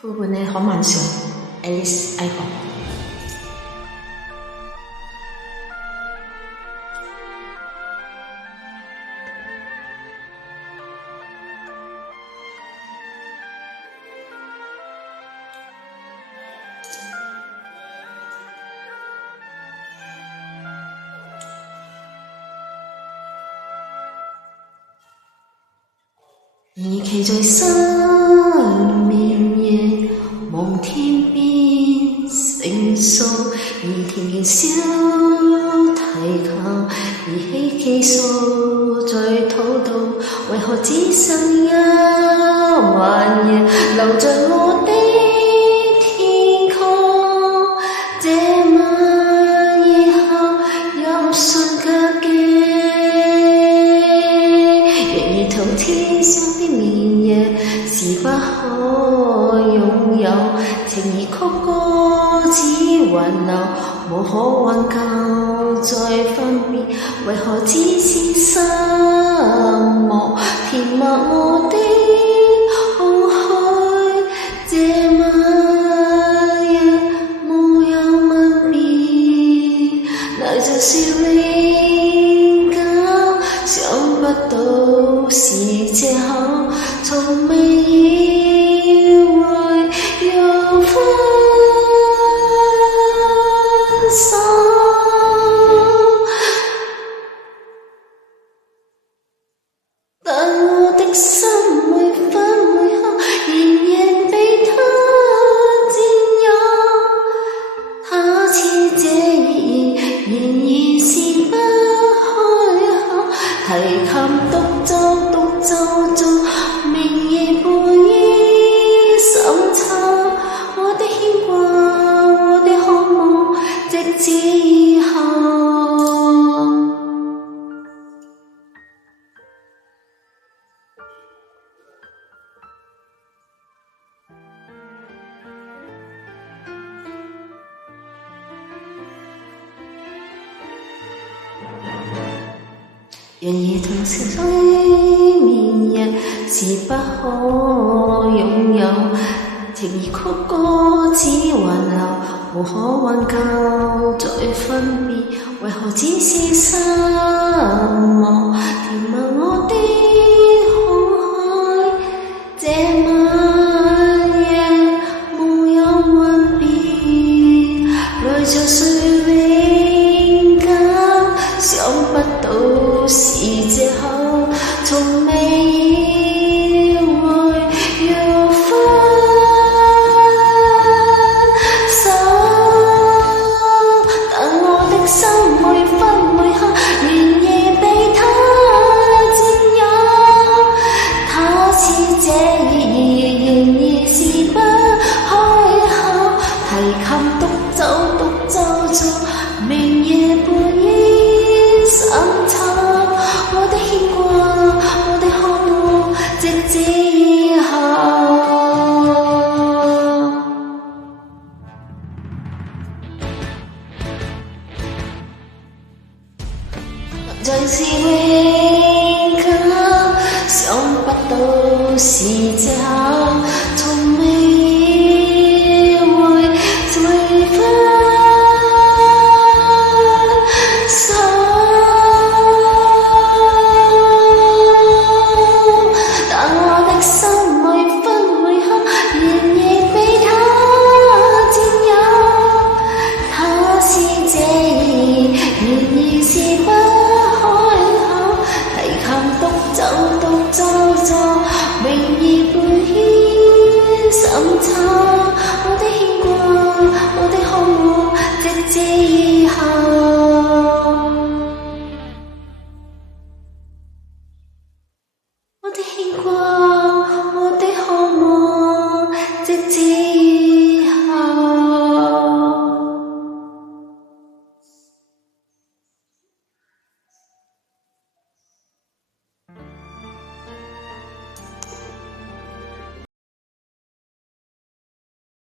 부분의 허망성 앨리스 알버你企在生命嘅望天邊成熟，而甜言小提琴而起寄宿在土度，為何只剩一環夜留在我的天空？這晚以後任瞬間嘅，然而同天上的綿夜是不可擁有，情義曲歌只還留，無可挽救再分別，為何只是失望填密我的空虛？這晚夜沒有吻別，那就是永久，想不到是藉口，從未以為要分手，但我的心每分每刻仍然被他佔有，他似這意義仍然是不開口，提琴獨奏中明兒伴衣深秋，我的牽掛，我的渴望，直至以後。然而同時睡眠人是不可擁有，情義曲歌只還留，無可挽救再分別，為何只是失望？